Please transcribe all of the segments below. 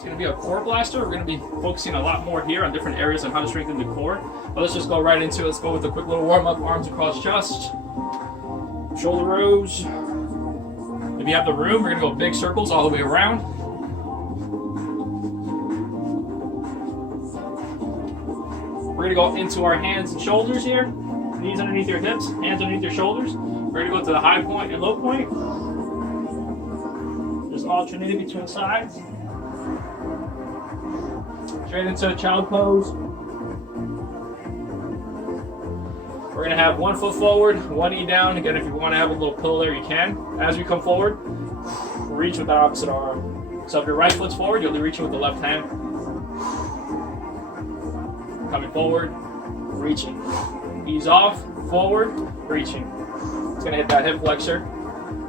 It's going to be a core blaster. We're going to be focusing a lot more here on different areas on how to strengthen the core. But let's just go right into it. Let's go with a quick little warm-up. Arms across chest. Shoulder rows. If you have the room, we're going to go big circles all the way around. We're going to go into our hands and shoulders here. Knees underneath your hips, hands underneath your shoulders. We're going to go to the high point and low point. Just alternating between sides. Straight into a child pose. We're going to have 1 foot forward, 1 knee down. Again, if you want to have a little pillow there, you can. As we come forward, reach with the opposite arm. So if your right foot's forward, you'll be reaching with the left hand. Coming forward, reaching. Ease off, forward, reaching. It's going to hit that hip flexor.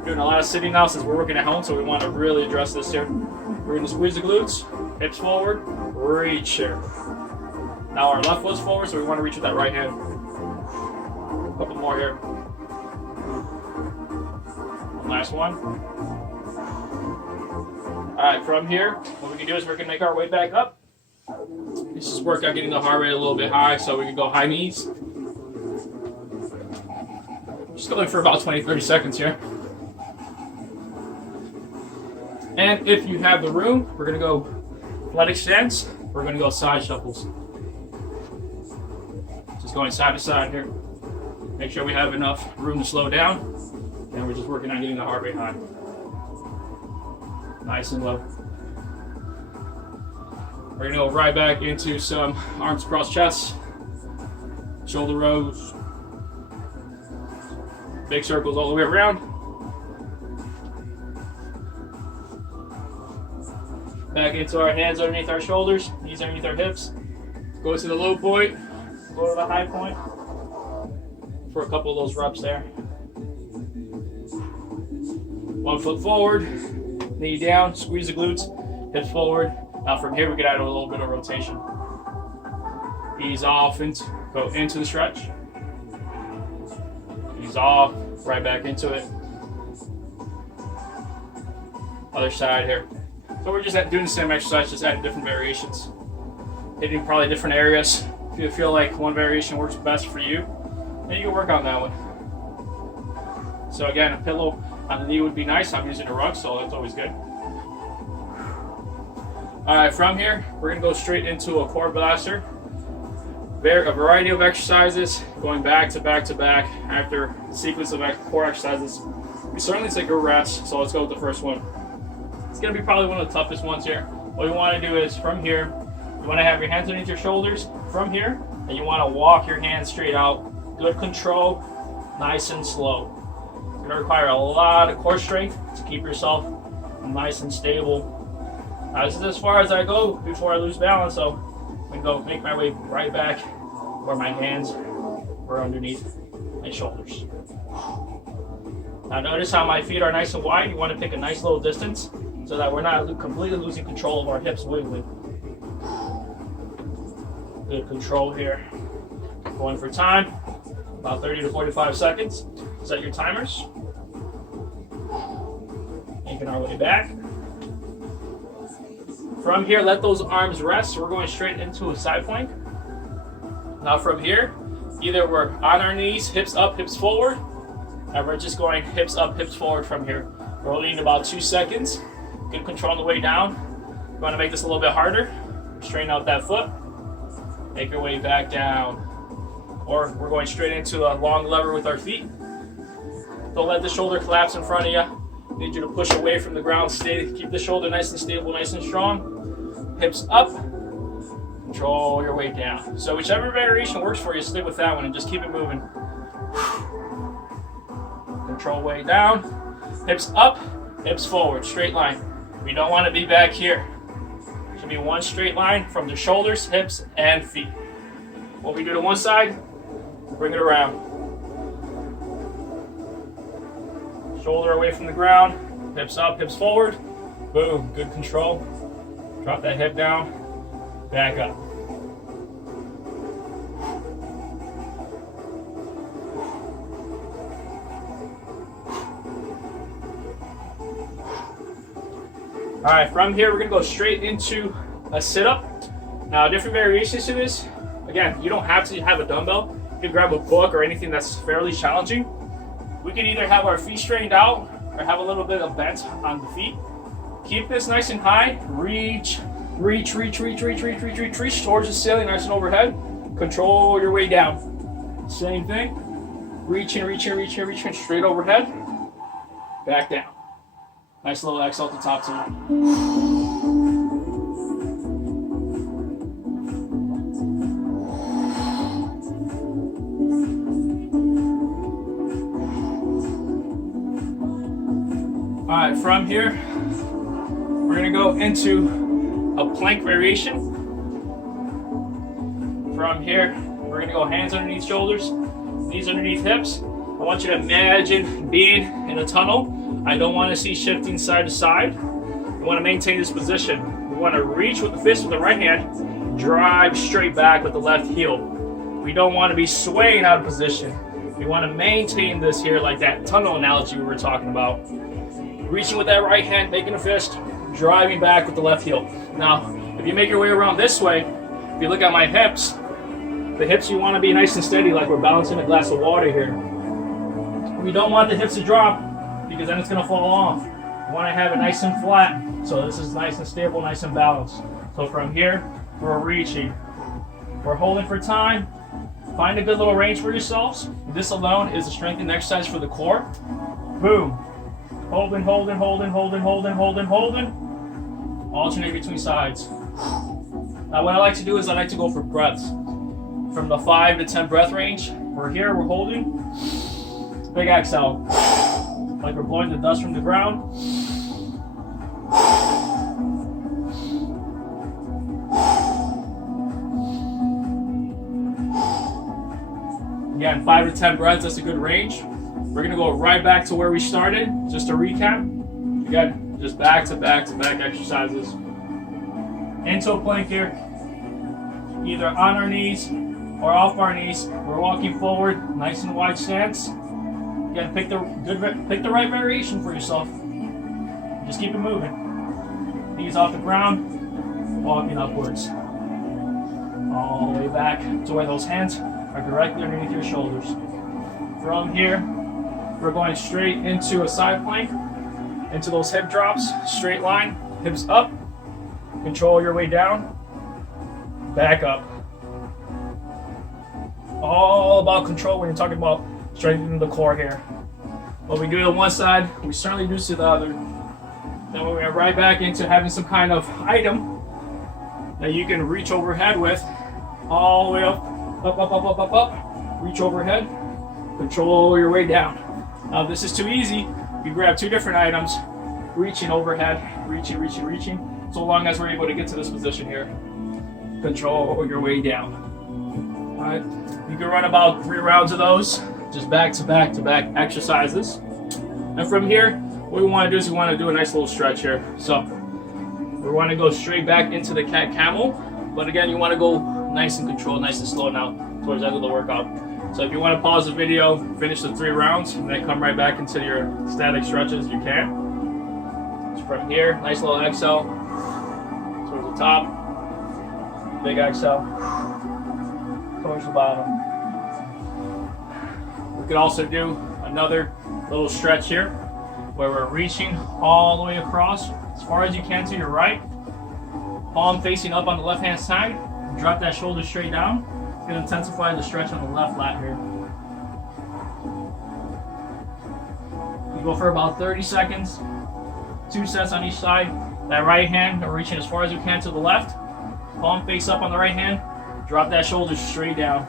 Doing a lot of sitting now since we're working at home, so we want to really address this here. We're going to squeeze the glutes, hips forward, reach here. Now our left foot's forward, so we want to reach with that right hand. A couple more here. One last one. Alright, from here, what we can do is we're going to make our way back up. Let's just work out getting the heart rate a little bit high, so we can go high knees. Just going for about 20-30 seconds here. And if you have the room, we're going to go flat extends. We're going to go side shuffles. Just going side to side here. Make sure we have enough room to slow down. And we're just working on getting the heart rate high. Nice and low. We're going to go right back into some arms across chest. Shoulder rows. Big circles all the way around. Back into our hands underneath our shoulders, knees underneath our hips. Go to the low point, go to the high point for a couple of those reps there. 1 foot forward, knee down, squeeze the glutes, hips forward. Now from here we can add a little bit of rotation. Ease off and go into the stretch. Ease off, right back into it. Other side here. So we're just doing the same exercise, just adding different variations. Hitting probably different areas. If you feel like one variation works best for you, then you can work on that one. So again, a pillow on the knee would be nice. I'm using a rug, so that's always good. All right, from here, we're gonna go straight into a core blaster. A variety of exercises, going back to back to back after a sequence of core exercises. We certainly take a rest, so let's go with the first one. It's going to be probably one of the toughest ones here. What you want to do is from here, you want to have your hands underneath your shoulders from here, and you want to walk your hands straight out. Good control, nice and slow. It's going to require a lot of core strength to keep yourself nice and stable. Now, this is as far as I go before I lose balance, so I'm going to go make my way right back where my hands were underneath my shoulders. Now notice how my feet are nice and wide. You want to pick a nice little distance so that we're not completely losing control of our hips wiggling. Good control here. Going for time, about 30 to 45 seconds. Set your timers. Making our way back. From here, let those arms rest. We're going straight into a side plank. Now from here, either we're on our knees, hips up, hips forward, and we're just going hips up, hips forward from here. Rolling in about 2 seconds. Good control on the way down. You want to make this a little bit harder. Straighten out that foot. Make your way back down. Or we're going straight into a long lever with our feet. Don't let the shoulder collapse in front of you. Need you to push away from the ground. Keep the shoulder nice and stable, nice and strong. Hips up. Control your weight down. So whichever variation works for you, stick with that one and just keep it moving. Control weight down. Hips up, hips forward, straight line. We don't want to be back here. Should be one straight line from the shoulders, hips, and feet. What we do to one side, bring it around. Shoulder away from the ground, hips up, hips forward. Boom, good control. Drop that hip down, back up. All right, from here, we're gonna go straight into a sit-up. Now, different variations to this. Again, you don't have to have a dumbbell. You can grab a book or anything that's fairly challenging. We can either have our feet straightened out or have a little bit of bent on the feet. Keep this nice and high. Reach, reach, reach, reach, reach, reach, reach, reach, reach towards the ceiling, nice and overhead. Control your way down. Same thing. Reaching, reaching, reaching, reaching, straight overhead. Back down. Nice little exhale at the top too. All right, from here, we're gonna go into a plank variation. From here, we're gonna go hands underneath shoulders, knees underneath hips. I want you to imagine being in a tunnel. I don't want to see shifting side to side. We want to maintain this position. We want to reach with the fist with the right hand, drive straight back with the left heel. We don't want to be swaying out of position. We want to maintain this here like that tunnel analogy we were talking about. Reaching with that right hand, making a fist, driving back with the left heel. Now, if you make your way around this way, if you look at my hips, the hips you want to be nice and steady like we're balancing a glass of water here. We don't want the hips to drop because then it's going to fall off. We want to have it nice and flat. So this is nice and stable, nice and balanced. So from here, we're reaching. We're holding for time. Find a good little range for yourselves. This alone is a strengthening exercise for the core. Boom. Holding, holding, holding, holding, holding, holding, holding. Alternate between sides. Now what I like to do is I like to go for breaths. From the 5 to 10 breath range. We're here, we're holding. Big exhale. Like we're blowing the dust from the ground. Again, 5 to 10 breaths, that's a good range. We're gonna go right back to where we started. Just to recap. Again, just back to back to back exercises. Into a plank here. Either on our knees or off our knees. We're walking forward, nice and wide stance. Again, pick the right variation for yourself. Just keep it moving. Knees off the ground, walking upwards. All the way back to where those hands are directly underneath your shoulders. From here, we're going straight into a side plank, into those hip drops, straight line, hips up, control your way down, back up. All about control when you're talking about strengthening the core here. What we do to one side, we certainly do to the other. Then we're going right back into having some kind of item that you can reach overhead with, all the way up, up, up, up, up, up, up. Reach overhead, control your way down. Now if this is too easy, you grab 2 different items, reaching overhead, reaching, reaching, reaching, so long as we're able to get to this position here. Control your way down. All right, you can run about 3 rounds of those, just back to back to back exercises. And from here, what we want to do is we want to do a nice little stretch here. So we want to go straight back into the cat camel, but again, you want to go nice and controlled, nice and slow now towards the end of the workout. So if you want to pause the video, finish the 3 rounds, and then come right back into your static stretches, you can. So from here, nice little exhale towards the top, big exhale towards the bottom. We could also do another little stretch here where we're reaching all the way across as far as you can to your right, palm facing up on the left hand side, drop that shoulder straight down. It's going to intensify the stretch on the left lat here. You go for about 30 seconds, 2 sets on each side. That right hand, we're reaching as far as we can to the left, palm face up on the right hand, drop that shoulder straight down.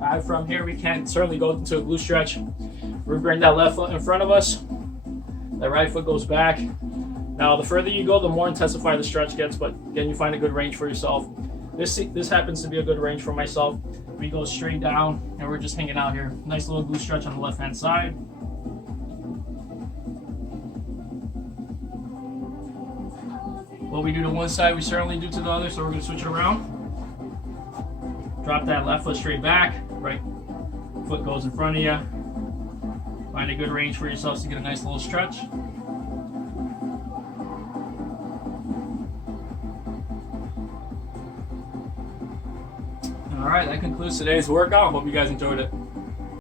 Alright, from here we can certainly go into a glute stretch. We bring that left foot in front of us. That right foot goes back. Now, the further you go, the more intensified the stretch gets, but again, you find a good range for yourself. This happens to be a good range for myself. We go straight down, and we're just hanging out here. Nice little glute stretch on the left-hand side. What we do to one side, we certainly do to the other, so we're going to switch it around. Drop that left foot straight back. right foot goes in front of you. Find a good range for yourselves to get a nice little stretch. All right, that concludes today's workout. Hope you guys enjoyed it.